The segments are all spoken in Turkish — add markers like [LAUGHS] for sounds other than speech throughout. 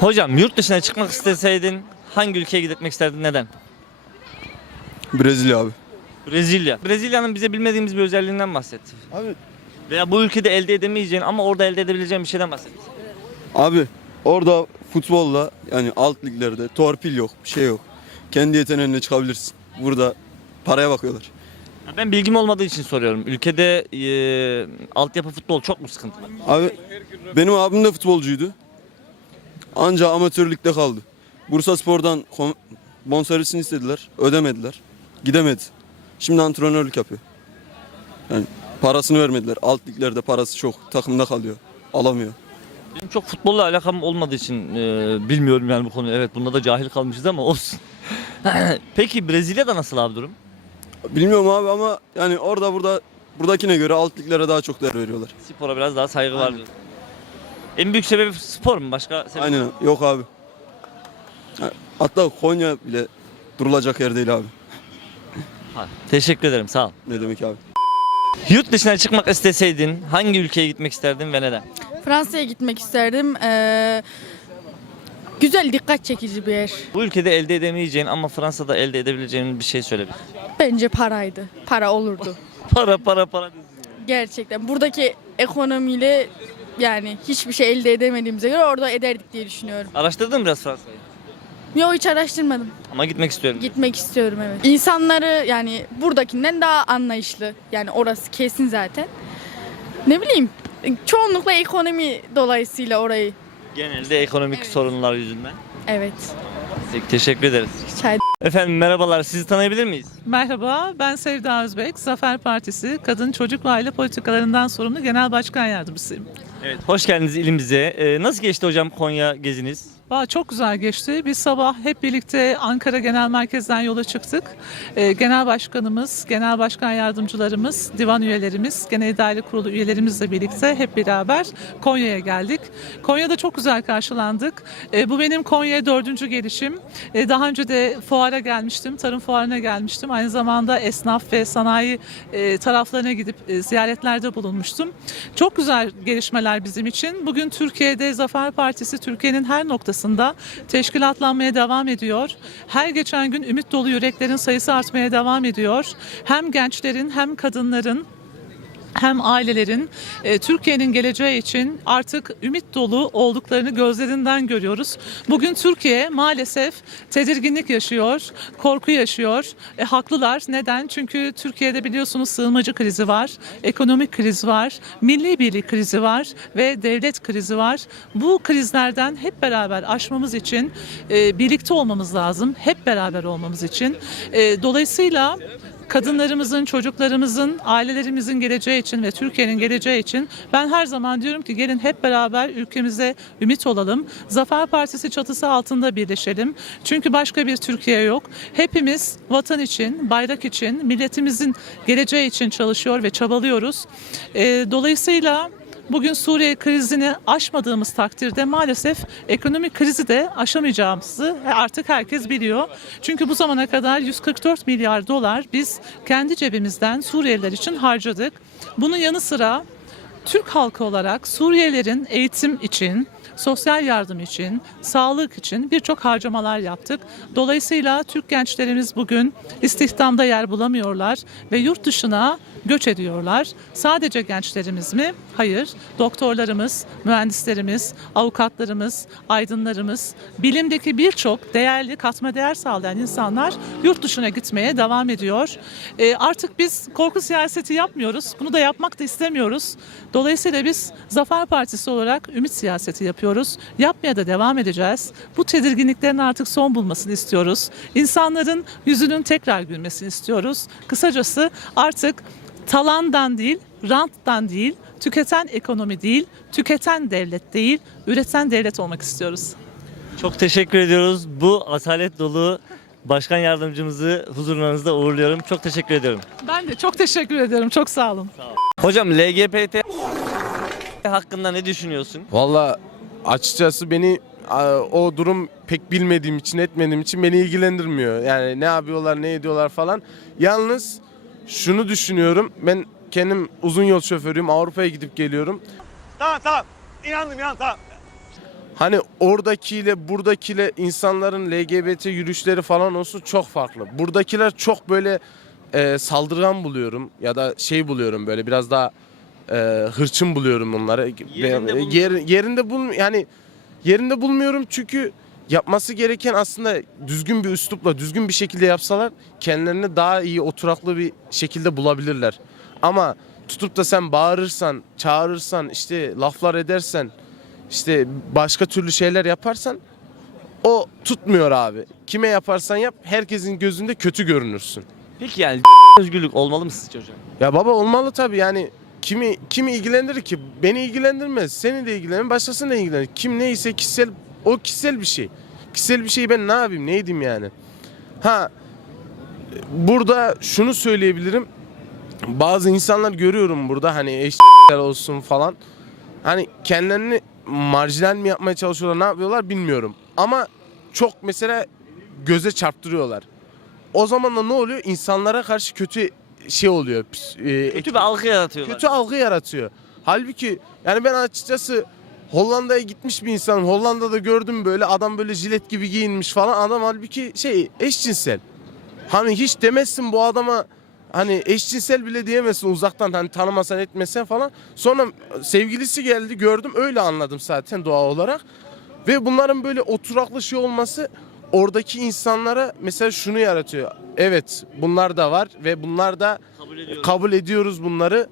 Hocam yurt dışına çıkmak isteseydin hangi ülkeye gitmek isterdin neden? Brezilya abi. Brezilya. Brezilya'nın bize bilmediğimiz bir özelliğinden bahset. Abi Veya bu ülkede elde edemeyeceğin ama orada elde edebileceğin bir şeyden bahset. Abi orada futbolla yani alt liglerde torpil yok, bir şey yok. Kendi yeteneğinle çıkabilirsin. Burada paraya bakıyorlar. Ya Ben bilgim olmadığı için soruyorum. Ülkede e, altyapı futbol çok mu sıkıntılı? Abi benim abim de futbolcuydu. Anca amatörlükte kaldı. Bursa Spor'dan bonservisini istediler. Ödemediler. Gidemedi. Şimdi antrenörlük yapıyor. Yani parasını vermediler. Alt liglerde parası çok. Takımda kalıyor. Alamıyor. Benim çok futbolla alakam olmadığı için e, bilmiyorum yani bu konuyu. Evet bunda da cahil kalmışız ama olsun. [LAUGHS] Peki Brezilya'da nasıl abi durum? Bilmiyorum abi ama yani orada burada buradakine göre alt liglere daha çok değer veriyorlar. Spora biraz daha saygı var diyorsun. En büyük sebebi spor mu? Başka sebep? Aynen yok abi. Ha, Hatta Konya bile durulacak yer değil abi. Ha, Teşekkür ederim sağ ol. Ne demek abi? Yurt dışına çıkmak isteseydin hangi ülkeye gitmek isterdin ve neden? Fransa'ya gitmek isterdim. Ee, güzel, dikkat çekici bir yer. Bu ülkede elde edemeyeceğin ama Fransa'da elde edebileceğin bir şey söyle. bize. Bence paraydı. Para olurdu. [LAUGHS] Para para para. diyorsun. Gerçekten. Buradaki ekonomiyle yani hiçbir şey elde edemediğimize göre orada ederdik diye düşünüyorum. Araştırdın mı biraz Fransa'yı? Yo hiç araştırmadım. Ama gitmek istiyorum. Gitmek istiyorum evet. İnsanları yani buradakinden daha anlayışlı. Yani orası kesin zaten. Ne bileyim çoğunlukla ekonomi dolayısıyla orayı. Genelde ekonomik sorunlar yüzünden. Evet. Teşekkür ederiz. Çay Efendim merhabalar. Sizi tanıyabilir miyiz? Merhaba, ben Sevda Özbek, Zafer Partisi Kadın Çocuk ve Aile Politikalarından sorumlu Genel Başkan Yardımcısıyım. Evet. Hoş geldiniz ilimize. Ee, nasıl geçti hocam Konya geziniz? Valla çok güzel geçti. Biz sabah hep birlikte Ankara Genel Merkez'den yola çıktık. Ee, Genel Başkanımız, Genel Başkan Yardımcılarımız, divan üyelerimiz, Genel İdare Kurulu üyelerimizle birlikte hep beraber Konya'ya geldik. Konya'da çok güzel karşılandık. Ee, bu benim Konya'ya dördüncü gelişim. Ee, daha önce de fuara gelmiştim, tarım fuarına gelmiştim. Aynı zamanda esnaf ve sanayi e, taraflarına gidip e, ziyaretlerde bulunmuştum. Çok güzel gelişmeler bizim için. Bugün Türkiye'de Zafer Partisi Türkiye'nin her noktasında teşkilatlanmaya devam ediyor. Her geçen gün ümit dolu yüreklerin sayısı artmaya devam ediyor. Hem gençlerin hem kadınların hem ailelerin e, Türkiye'nin geleceği için artık ümit dolu olduklarını gözlerinden görüyoruz. Bugün Türkiye maalesef tedirginlik yaşıyor, korku yaşıyor. E, haklılar. Neden? Çünkü Türkiye'de biliyorsunuz sığınmacı krizi var, ekonomik kriz var, milli birlik krizi var ve devlet krizi var. Bu krizlerden hep beraber aşmamız için e, birlikte olmamız lazım. Hep beraber olmamız için. E, dolayısıyla kadınlarımızın, çocuklarımızın, ailelerimizin geleceği için ve Türkiye'nin geleceği için ben her zaman diyorum ki gelin hep beraber ülkemize ümit olalım. Zafer Partisi çatısı altında birleşelim. Çünkü başka bir Türkiye yok. Hepimiz vatan için, bayrak için, milletimizin geleceği için çalışıyor ve çabalıyoruz. Ee, dolayısıyla Bugün Suriye krizini aşmadığımız takdirde maalesef ekonomik krizi de aşamayacağımızı artık herkes biliyor. Çünkü bu zamana kadar 144 milyar dolar biz kendi cebimizden Suriyeliler için harcadık. Bunun yanı sıra Türk halkı olarak Suriyelilerin eğitim için, sosyal yardım için, sağlık için birçok harcamalar yaptık. Dolayısıyla Türk gençlerimiz bugün istihdamda yer bulamıyorlar ve yurt dışına göç ediyorlar. Sadece gençlerimiz mi? Hayır. Doktorlarımız, mühendislerimiz, avukatlarımız, aydınlarımız, bilimdeki birçok değerli katma değer sağlayan insanlar yurt dışına gitmeye devam ediyor. Ee, artık biz korku siyaseti yapmıyoruz. Bunu da yapmak da istemiyoruz. Dolayısıyla biz Zafer Partisi olarak ümit siyaseti yapıyoruz. Yapmaya da devam edeceğiz. Bu tedirginliklerin artık son bulmasını istiyoruz. İnsanların yüzünün tekrar gülmesini istiyoruz. Kısacası artık talandan değil, ranttan değil, tüketen ekonomi değil, tüketen devlet değil, üreten devlet olmak istiyoruz. Çok teşekkür ediyoruz. Bu asalet dolu başkan yardımcımızı huzurlarınızda uğurluyorum. Çok teşekkür ediyorum. Ben de çok teşekkür ederim. Çok sağ olun. Hocam LGBT hakkında ne düşünüyorsun? Valla açıkçası beni o durum pek bilmediğim için etmediğim için beni ilgilendirmiyor. Yani ne yapıyorlar ne ediyorlar falan. Yalnız şunu düşünüyorum ben kendim uzun yol şoförüyüm Avrupa'ya gidip geliyorum. Tamam tamam. İnandım inan tamam. Hani oradakiyle buradakiyle insanların LGBT yürüyüşleri falan olsun çok farklı. Buradakiler çok böyle e, saldırgan buluyorum ya da şey buluyorum böyle biraz daha e, hırçın buluyorum onları. Yerinde Ve- yer- yerinde bul yani yerinde bulmuyorum çünkü yapması gereken aslında düzgün bir üslupla düzgün bir şekilde yapsalar kendilerini daha iyi oturaklı bir şekilde bulabilirler. Ama tutup da sen bağırırsan, çağırırsan, işte laflar edersen, işte başka türlü şeyler yaparsan o tutmuyor abi. Kime yaparsan yap herkesin gözünde kötü görünürsün. Peki yani özgürlük olmalı mı sizce hocam? Ya baba olmalı tabii yani kimi kimi ilgilendirir ki? Beni ilgilendirmez. Seni de ilgilenir, başkasını da ilgilenir. Kim neyse kişisel o kişisel bir şey. Kişisel bir şeyi ben ne yapayım, ne edeyim yani? Ha burada şunu söyleyebilirim. Bazı insanlar görüyorum burada hani eşler olsun falan. Hani kendilerini marjinal mi yapmaya çalışıyorlar, ne yapıyorlar bilmiyorum. Ama çok mesela göze çarptırıyorlar. O zaman da ne oluyor? İnsanlara karşı kötü şey oluyor. E, Kötü bir algı yaratıyorlar. kötü algı yaratıyor. Halbuki yani ben açıkçası Hollanda'ya gitmiş bir insanım. Hollanda'da gördüm böyle adam böyle jilet gibi giyinmiş falan. Adam halbuki şey eşcinsel. Hani hiç demezsin bu adama hani eşcinsel bile diyemezsin uzaktan hani tanımasan etmesen falan. Sonra sevgilisi geldi gördüm öyle anladım zaten doğal olarak. Ve bunların böyle oturaklı şey olması oradaki insanlara mesela şunu yaratıyor. Evet bunlar da var ve bunlar da Kabul ediyorum. kabul ediyoruz bunları.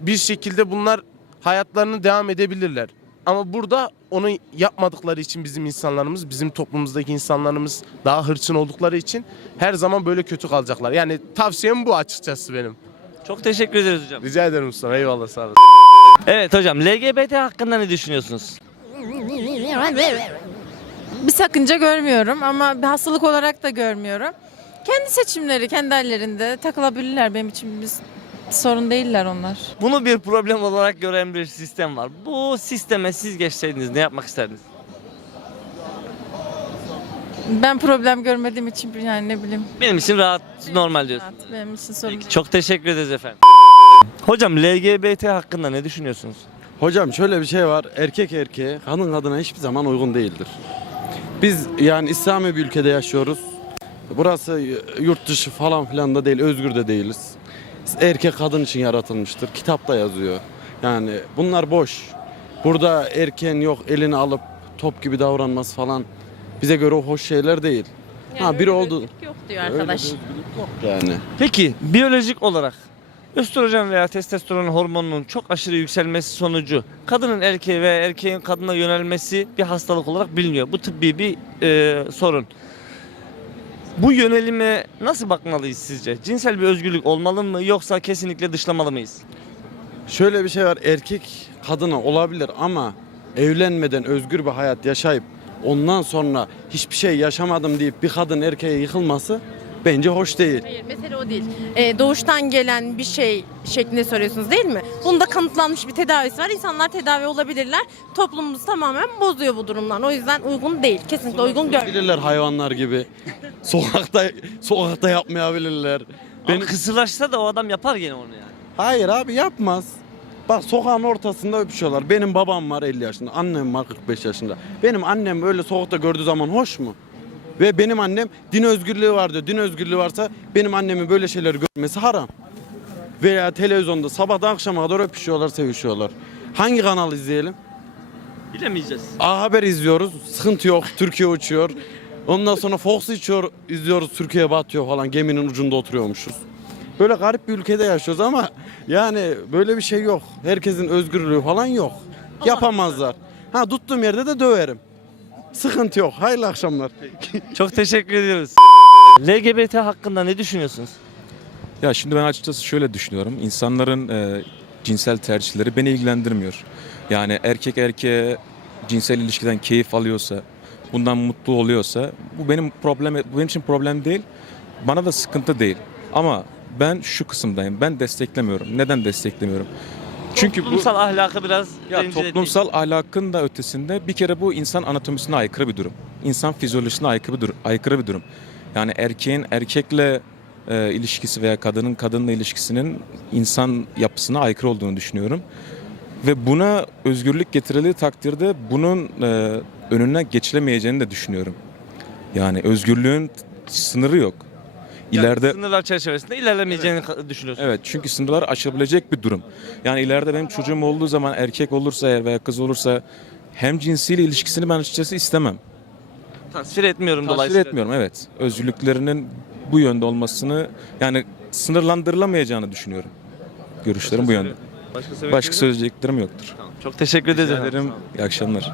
Bir şekilde bunlar hayatlarını devam edebilirler. Ama burada onu yapmadıkları için bizim insanlarımız, bizim toplumumuzdaki insanlarımız daha hırçın oldukları için her zaman böyle kötü kalacaklar. Yani tavsiyem bu açıkçası benim. Çok teşekkür ederiz hocam. Rica ederim Mustafa. Eyvallah sağ olasın. Evet hocam LGBT hakkında ne düşünüyorsunuz? Bir sakınca görmüyorum ama bir hastalık olarak da görmüyorum. Kendi seçimleri, kendi ellerinde takılabilirler benim için biz sorun değiller onlar. Bunu bir problem olarak gören bir sistem var. Bu sisteme siz geçseydiniz ne yapmak isterdiniz? Ben problem görmediğim için yani ne bileyim. Benim için rahat, normal diyorsun. rahat, Benim için sorun değil. Çok teşekkür ederiz efendim. Hocam LGBT hakkında ne düşünüyorsunuz? Hocam şöyle bir şey var. Erkek erkeğe, kadın kadına hiçbir zaman uygun değildir. Biz yani İslami bir ülkede yaşıyoruz. Burası yurt dışı falan filan da değil, özgür de değiliz. Erkek kadın için yaratılmıştır. Kitapta yazıyor. Yani bunlar boş. Burada erkeğin yok elini alıp top gibi davranması falan bize göre hoş şeyler değil. ha biri oldu. Yok diyor Öyle arkadaş. bir özgürlük yok yani. Peki biyolojik olarak östrojen veya testosteron hormonunun çok aşırı yükselmesi sonucu kadının erkeğe ve erkeğin kadına yönelmesi bir hastalık olarak biliniyor. Bu tıbbi bir e, sorun. Bu yönelime nasıl bakmalıyız sizce? Cinsel bir özgürlük olmalı mı yoksa kesinlikle dışlamalı mıyız? Şöyle bir şey var erkek kadına olabilir ama evlenmeden özgür bir hayat yaşayıp ondan sonra hiçbir şey yaşamadım deyip bir kadın erkeğe yıkılması bence hoş değil. Hayır mesele o değil. Ee, doğuştan gelen bir şey şeklinde soruyorsunuz değil mi? Bunda kanıtlanmış bir tedavisi var. İnsanlar tedavi olabilirler. Toplumumuz tamamen bozuyor bu durumlar. O yüzden uygun değil. Kesinlikle uygun görmüyorum. Bilirler hayvanlar gibi. Sokakta sokakta yapmayabilirler. Benim Benim kısırlaşsa da o adam yapar gene onu yani. Hayır abi yapmaz. Bak sokağın ortasında öpüşüyorlar. Benim babam var 50 yaşında, annem var 45 yaşında. Benim annem böyle sokakta gördüğü zaman hoş mu? Ve benim annem din özgürlüğü var diyor. Din özgürlüğü varsa benim annemin böyle şeyleri görmesi haram. Veya televizyonda sabahtan akşama kadar öpüşüyorlar, sevişiyorlar. Hangi kanal izleyelim? Bilemeyeceğiz. A Haber izliyoruz. Sıkıntı yok. Türkiye uçuyor. Ondan sonra Fox içiyor, izliyoruz. Türkiye batıyor falan. Geminin ucunda oturuyormuşuz. Böyle garip bir ülkede yaşıyoruz ama yani böyle bir şey yok. Herkesin özgürlüğü falan yok. Yapamazlar. Ha tuttuğum yerde de döverim. Sıkıntı yok. Hayırlı akşamlar. [LAUGHS] Çok teşekkür ediyoruz. LGBT hakkında ne düşünüyorsunuz? Ya şimdi ben açıkçası şöyle düşünüyorum. İnsanların e, cinsel tercihleri beni ilgilendirmiyor. Yani erkek erkeğe cinsel ilişkiden keyif alıyorsa, bundan mutlu oluyorsa bu benim problem bu benim için problem değil. Bana da sıkıntı değil. Ama ben şu kısımdayım. Ben desteklemiyorum. Neden desteklemiyorum? Çünkü bu Toplumsal ahlakı biraz ya toplumsal ahlakın da ötesinde bir kere bu insan anatomisine aykırı bir durum. İnsan fizyolojisine aykırı bir durum. Aykırı bir durum. Yani erkeğin erkekle e, ilişkisi veya kadının kadınla ilişkisinin insan yapısına aykırı olduğunu düşünüyorum. Ve buna özgürlük getirildiği takdirde bunun e, önüne geçilemeyeceğini de düşünüyorum. Yani özgürlüğün sınırı yok. Yani İleride sınırlar çerçevesinde ilerlemeyeceğini ka- düşünüyorsun. Evet çünkü sınırlar aşabilecek bir durum. Yani ileride benim çocuğum olduğu zaman erkek olursa eğer veya kız olursa hem cinsiyle ilişkisini ben açıkçası istemem. Tasvir etmiyorum Tasvir dolayısıyla. etmiyorum evet. Özgürlüklerinin bu yönde olmasını yani sınırlandırılamayacağını düşünüyorum. Görüşlerim bu yönde. Başka, Başka söyleyeceklerim yoktur. Çok teşekkür ederim. İyi akşamlar.